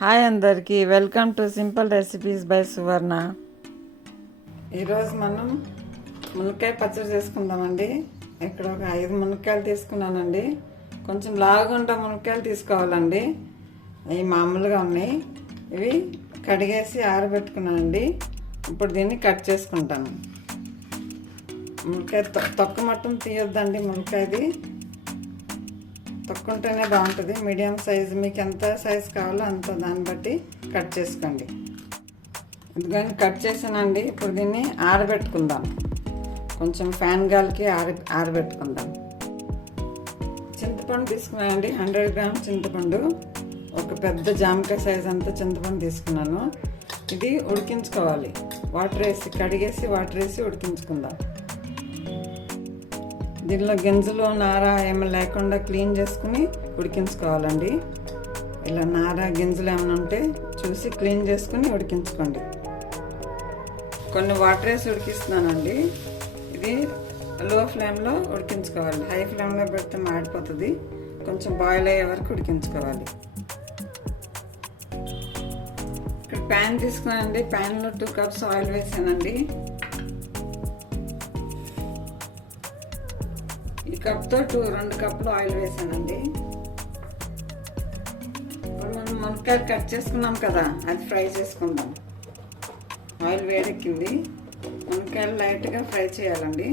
Hi అందరికీ, welcome to simple recipes by Suvarna. ఈరోజు మనం మునక్కాయ పచ్చడి చేసుకుందామండి. ఇక్కడ ఒక 5 మునక్కాయలు తీసుకున్నానండి. కొంచెం లావుగుంట మునక్కాయలు తీసుకోవాలండి. ఇవి మామూలుగా ఉన్నాయి. ఇవి కడిగేసి ఆరబెట్టుకున్నానండి. ఇప్పుడు దీన్ని కట్ చేసుకుంటాను. మునక్కాయ తొక్క మొత్తం తీయొద్దండి. మునక్కాయది తొక్కుంటేనే బాగుంటుంది. మీడియం సైజు మీకు ఎంత సైజు కావాలో అంత దాన్ని బట్టి కట్ చేసుకోండి. ఎందుకని కట్ చేసానండి. ఇప్పుడు దీన్ని ఆరబెట్టుకుందాం. కొంచెం ఫ్యాన్ గాలికి ఆరబెట్టుకుందాం. చింతపండు తీసుకున్నానండి. 100 గ్రామ్స్ చింతపండు, ఒక పెద్ద జామకాయ సైజు అంతా చింతపండు తీసుకున్నాను. ఇది ఉడికించుకోవాలి. వాటర్ వేసి కడిగేసి వాటర్ వేసి ఉడికించుకుందాం. దీనిలో గింజలు నార ఏమైనా లేకుండా క్లీన్ చేసుకుని ఉడికించుకోవాలండి. ఇలా నార గింజలు ఏమైనా ఉంటే చూసి క్లీన్ చేసుకుని ఉడికించుకోండి. కొన్ని వాటర్ వేసి ఉడికిస్తున్నానండి. ఇది లో ఫ్లేమ్లో ఉడికించుకోవాలి. హై ఫ్లేమ్లో పెడితే మాడిపోతుంది. కొంచెం బాయిల్ అయ్యే వరకు ఉడికించుకోవాలి. ఇక్కడ ప్యాన్ తీసుకున్నానండి. ప్యాన్లో 2 కప్స్ ఆయిల్ వేసానండి. ఈ కప్తో 2 కప్పులు ఆయిల్ వేసానండి. ఇప్పుడు మనం మునక్కాయలు కట్ చేసుకున్నాం కదా, అది ఫ్రై చేసుకుందాం. ఆయిల్ వేడెక్కింది. మునక్కాయలు లైట్గా ఫ్రై చేయాలండి.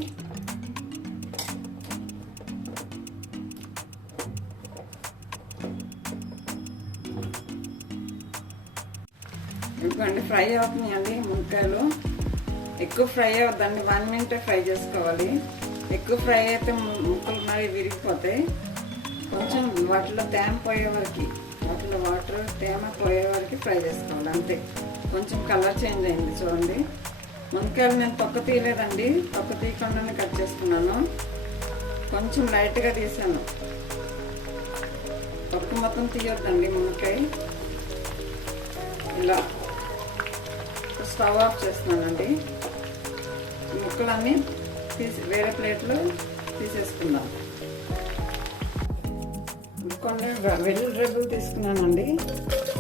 ఎందుకంటే ఫ్రై అవుతున్నాయండి మునక్కాయలు. ఎక్కువ ఫ్రై అవుద్దండి. 1 మినిట్ ఫ్రై చేసుకోవాలి. ఎక్కువ ఫ్రై అయితే ముక్కలు మరి విరిగిపోతాయి. కొంచెం వాటిలో తేమ పోయే వరకు, వాటిలో వాటర్ తేమ పోయే వరకు ఫ్రై చేసుకోవాలి. అంతే. కొంచెం కలర్ చేంజ్ అయింది చూడండి. మునక్కాయలు నేను తొక్క తీయలేదండి. తొక్క తీయకుండానే కట్ చేసుకున్నాను. కొంచెం లైట్గా తీసాను. తొక్క మొత్తం తీయొద్దండి మునక్కాయ. ఇలా స్టవ్ ఆఫ్ చేస్తున్నానండి. ముక్కలన్నీ వేరే ప్లేట్లో తీసేసుకుందాం. కొన్ని వెల్లుల్లి రెబ్బలు తీసుకున్నానండి.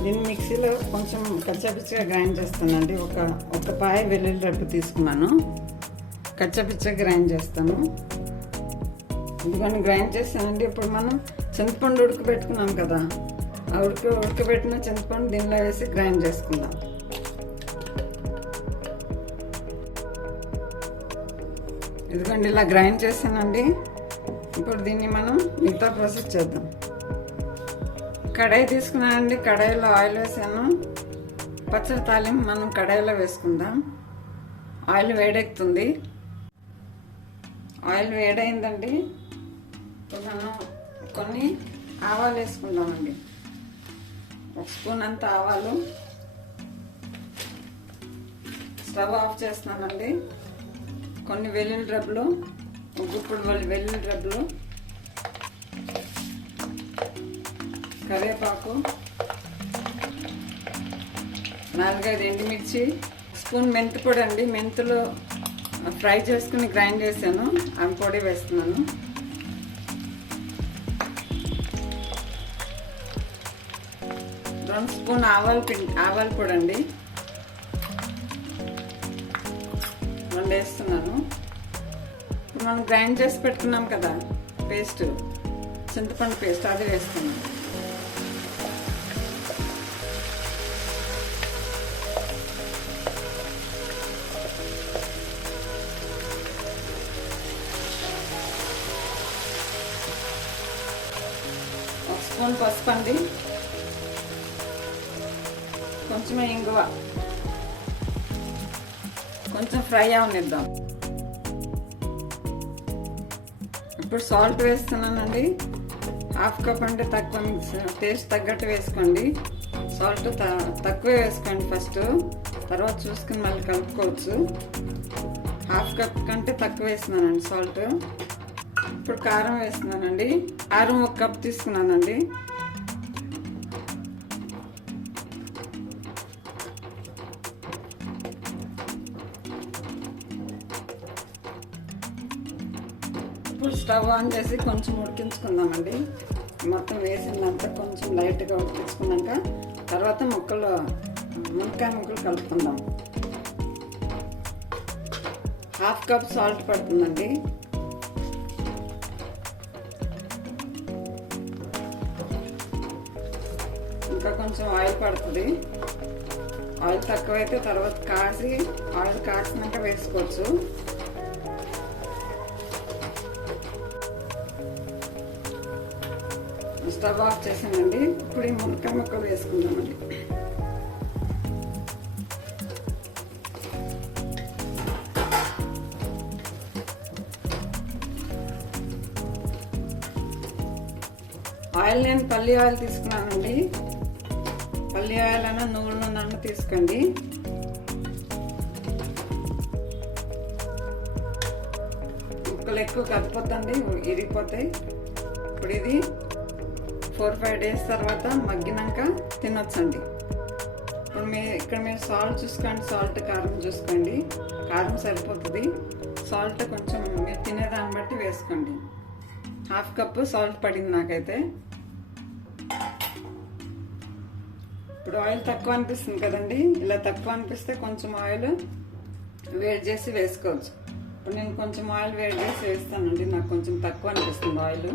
నేను మిక్సీలో కొంచెం కచ్చాపిచ్చగా గ్రైండ్ చేస్తానండి. ఒక పాయ వెల్లుల్లి రెబ్బ తీసుకున్నాను. కచ్చాపిచ్చగా గ్రైండ్ చేస్తాను. ఎందుకని గ్రైండ్ చేస్తానండి. ఇప్పుడు మనం చింతపండు ఉడకబెట్టుకున్నాం కదా, ఆ ఉడకబెట్టిన చింతపండు దీనిలో వేసి గ్రైండ్ చేసుకుందాం. ఎందుకంటే ఇలా గ్రైండ్ చేసానండి. ఇప్పుడు దీన్ని మనం మిగతా ప్రాసెస్ చేద్దాం. కడాయి తీసుకున్నానండి. కడాయిలో ఆయిల్ వేసాను. పచ్చడి తాలింపు మనం కడాయిలో వేసుకుందాం. ఆయిల్ వేడెక్కుతుంది. ఆయిల్ వేడైందండి. ఇప్పుడు మనం కొన్ని ఆవాలు వేసుకుందామండి. 1 స్పూన్ అంత ఆవాలు. స్టవ్ ఆఫ్ చేస్తున్నానండి. కొన్ని వెల్లుల్లి రెబ్బలు, గుప్పుడు వెల్లుల్లి రెబ్బలు, కరివేపాకు, 4-5 ఎండుమిర్చి, స్పూన్ మెంతి పొడి అండి. మెంతులు ఫ్రై చేసుకుని గ్రైండ్ చేశాను. అవి పొడి వేస్తున్నాను. రెండు స్పూన్ ఆవాల పొడి అండి. 2 వేస్తున్నాను. ఇప్పుడు మనం గ్రైండ్ చేసి పెట్టుకున్నాం కదా పేస్ట్, చింతపండు పేస్ట్, అది వేస్తున్నాను. ఒక స్పూన్ పసుపు అండి. కొంచెం ఇంగువ. కొంచెం ఫ్రై అవనిద్దాం. ఇప్పుడు సాల్ట్ వేస్తున్నానండి. 1/2 కప్ అంటే తక్కువ, టేస్ట్ తగ్గట్టు వేసుకోండి. సాల్ట్ తక్కువే వేసుకోండి ఫస్ట్, తర్వాత చూసుకుని మళ్ళీ కలుపుకోవచ్చు. 1/2 కప్ కంటే తక్కువ వేస్తున్నానండి సాల్ట్. ఇప్పుడు కారం వేస్తున్నానండి. కారం 1 కప్ తీసుకున్నానండి. ఇప్పుడు స్టవ్ ఆన్ చేసి కొంచెం ఉడికించుకుందామండి. మొత్తం వేసిందంతా కొంచెం లైట్గా ఉడికించుకున్నాక తర్వాత మునక్కాయ ముక్కలు కలుపుకుందాం. 1/2 కప్ సాల్ట్ పడుతుందండి. ఇంకా కొంచెం ఆయిల్ పడుతుంది. ఆయిల్ తక్కువైతే తర్వాత ఆయిల్ కాసినాక వేసుకోవచ్చు. స్టవ్ ఆఫ్ చేసానండి. ఇప్పుడు ఈ మునక్కాయ ముక్కలు వేసుకుందామండి. ఆయిల్ నేను పల్లి ఆయిల్ తీసుకున్నానండి. పల్లి ఆయిల్ అయినా నువ్వుల నూనె అన్న తీసుకోండి. ముక్కలు ఎక్కువ కదిపోతండి, ఇరిగిపోతాయి. ఇప్పుడు ఇది 4-5 డేస్ తర్వాత మగ్గినాక తినొచ్చండి. ఇప్పుడు ఇక్కడ మీరు సాల్ట్ చూసుకోండి, సాల్ట్ కారం చూసుకోండి. కారం సరిపోతుంది. సాల్ట్ కొంచెం మీరు తినేదాన్ని బట్టి వేసుకోండి. 1/2 కప్పు సాల్ట్ పడింది నాకైతే. ఇప్పుడు ఆయిల్ తక్కువ అనిపిస్తుంది కదండి. ఇలా తక్కువ అనిపిస్తే కొంచెం ఆయిల్ వేడి చేసి వేసుకోవచ్చు. ఇప్పుడు నేను కొంచెం ఆయిల్ వేడి చేసి వేస్తానండి. నాకు కొంచెం తక్కువ అనిపిస్తుంది ఆయిల్.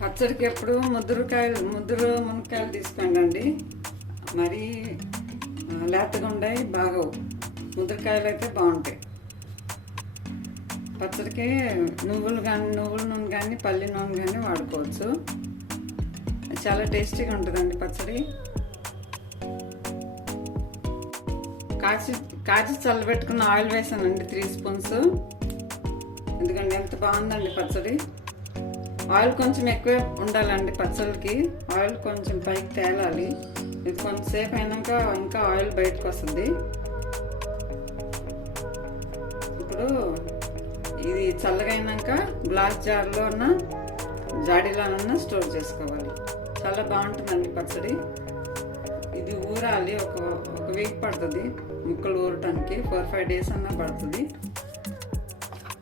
పచ్చడికి ఎప్పుడు ముద్దురు మునక్కాయలు తీసుకోండి అండి. మరీ లేతగా ఉండయి బాగోవు. ముద్రకాయలు అయితే బాగుంటాయి. పచ్చడికి నువ్వుల నూనె కానీ పల్లి నూనె కానీ వాడుకోవచ్చు. చాలా టేస్టీగా ఉంటుందండి పచ్చడి. కాచి చల్లబెట్టుకున్న ఆయిల్ వేసానండి 3 స్పూన్స్. ఎందుకంటే ఎంత బాగుందండి పచ్చడి. ఆయిల్ కొంచెం ఎక్కువే ఉండాలండి పచ్చళ్ళకి. ఆయిల్ కొంచెం పైకి తేలాలి. ఇది కొంచెంసేపు అయినాక ఇంకా ఆయిల్ బయటకు వస్తుంది. ఇప్పుడు ఇది చల్లగా అయినాక గ్లాస్ జార్లోన జాడీలోనన్నా స్టోర్ చేసుకోవాలి. చాలా బాగుంటుందండి పచ్చడి. ఇది ఊరాలి. ఒక వీక్ పడుతుంది ముక్కలు ఊరటానికి. 4-5 డేస్ అన్నా పడుతుంది.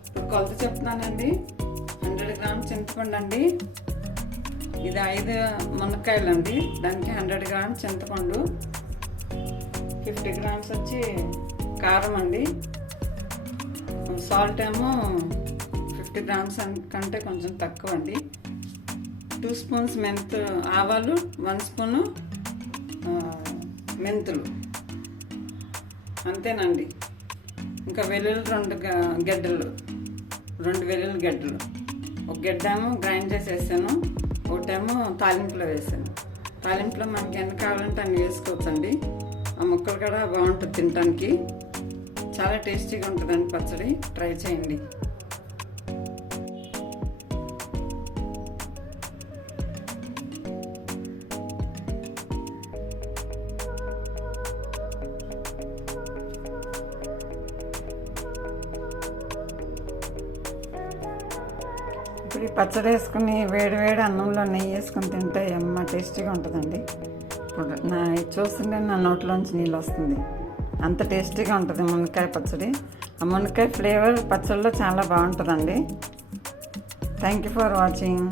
ఇప్పుడు కొలత చెప్తున్నానండి. 100 గ్రామ్స్ చింతపండు అండి. ఇది 5 మునక్కాయలు అండి. దానికి 100 గ్రామ్స్ చింతపండు, 50 గ్రామ్స్ వచ్చి కారం అండి. సాల్ట్ ఏమో 50 గ్రామ్స్ కంటే కొంచెం తక్కువ అండి. 2 స్పూన్స్ ఆవాలు, 1 స్పూను మెంతులు, అంతేనండి. ఇంకా వెల్లుల్లి 2 వెల్లుల్లి గడ్డలు. ఒక గడ్డేమో గ్రైండ్ చేసి వేసాను, ఒకటేమో తాలింపులో వేసాను. తాలింపులో మనకి ఎన్ని కావాలంటే అన్ని వేసుకోవచ్చండి. ఆ ముక్కలు కూడా బాగుంటుంది తినడానికి. చాలా టేస్టీగా ఉంటుందండి పచ్చడి. ట్రై చేయండి. ఇప్పుడు ఈ పచ్చడి వేసుకుని వేడి అన్నంలో నెయ్యి వేసుకుని తింటే అమ్మ టేస్టీగా ఉంటుందండి. ఇప్పుడు చూస్తుంటే నా నోట్లోంచి నీళ్ళు వస్తుంది. అంత టేస్టీగా ఉంటుంది మునక్కాయ పచ్చడి. ఆ మునక్కాయ ఫ్లేవర్ పచ్చడిలో చాలా బాగుంటుందండి. Thank you for watching.